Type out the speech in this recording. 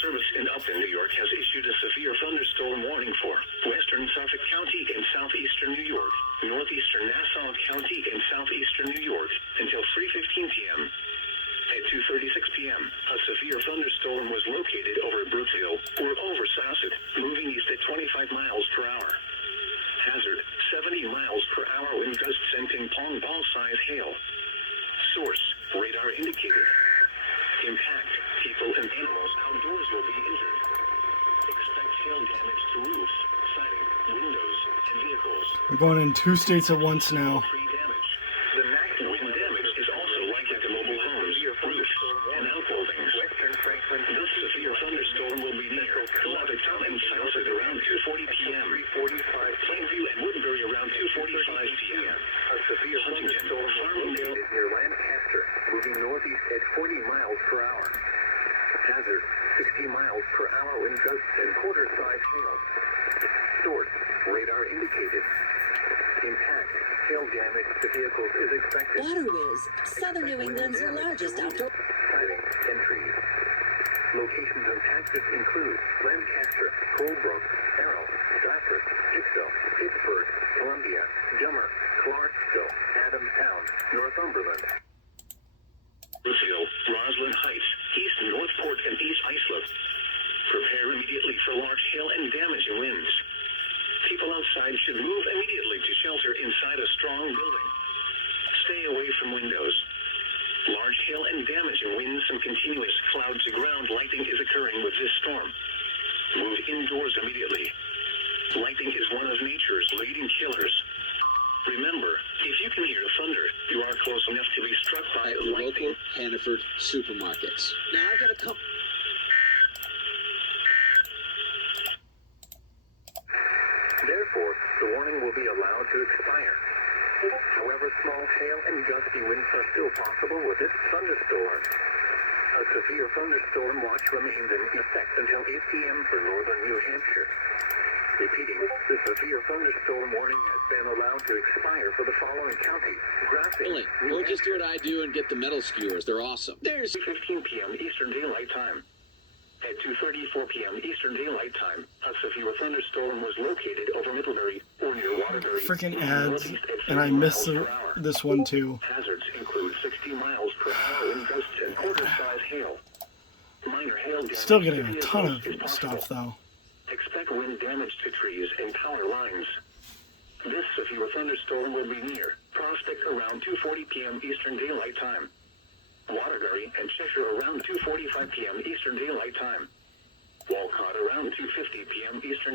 Service in Upton, New York has issued a severe thunderstorm warning for western Suffolk County and southeastern New York, northeastern Nassau County and southeastern New York until 3:15 p.m. At 2:36 p.m., a severe thunderstorm was located over Brooksville or over Sauset, moving east at 25 miles per hour. Hazard, 70 miles per hour wind gusts and ping-pong ball-size hail. Source, radar indicated. Impact, people and animals outdoors will be injured. Expect hail damage to roofs, siding, windows, and vehicles. We're going in 2 states at once now. Tree damage. The maximum wind damage is also likely to mobile homes, roofs, and outbuildings. This severe thunderstorm will be near Levittown and Sauset around 2:40 p.m. Plainview and Woodbury around 2:45 p.m. A severe thunderstorm Farmingdale near Lancaster, moving northeast at 40 miles per hour. Hazard, 60 miles per hour wind gusts and quarter-size hail. Source, radar indicated. Impact, hail damage to vehicles is expected. Waterways, southern New England's largest outdoor... Siding and trees. Locations and taxes include Lancaster, Colebrook, Arrow, Stratford, Hicksville, Pittsburgh, Columbia, Dummer, Clarksville, Adamstown, Northumberland. Brooksville, Roslyn Heights, East Northport, and East Islip. Prepare immediately for large hail and damaging winds. People outside should move immediately to shelter inside a strong building. Stay away from windows. Large hail and damaging winds and continuous cloud-to-ground lightning is occurring with this storm. Move indoors immediately. Lightning is one of nature's leading killers. Remember, if you can hear thunder, you are close enough to be struck by At lightning. local Hannaford supermarkets. Now I've got a couple. Therefore, the warning will be allowed to expire. However, small hail and gusty winds are still possible with this thunderstorm. A severe thunderstorm watch remains in effect until 8 p.m. for northern New Hampshire. Repeating, the severe thunderstorm warning has been allowed to expire for the following counties: Graphic, Really, New we'll just do Hampshire. what I do and get the metal skewers. They're awesome. There's 15 p.m. Eastern Daylight Time. At 2:34 p.m. Eastern Daylight Time, a severe thunderstorm was located over Middlebury or near Waterbury. Freaking ads. And I missed this one too. Hazards include 60 miles per hour wind gusts and quarter-size hail. Minor hail damage Still to getting a vehicles ton is of possible. stuff though. Expect wind damage to trees and power lines. This severe thunderstorm will be near Prospect around 2:40 p.m. Eastern Daylight Time. Waterbury and Cheshire around 2:45 p.m. Eastern Daylight Time. Walcott around 2:50 p.m. Eastern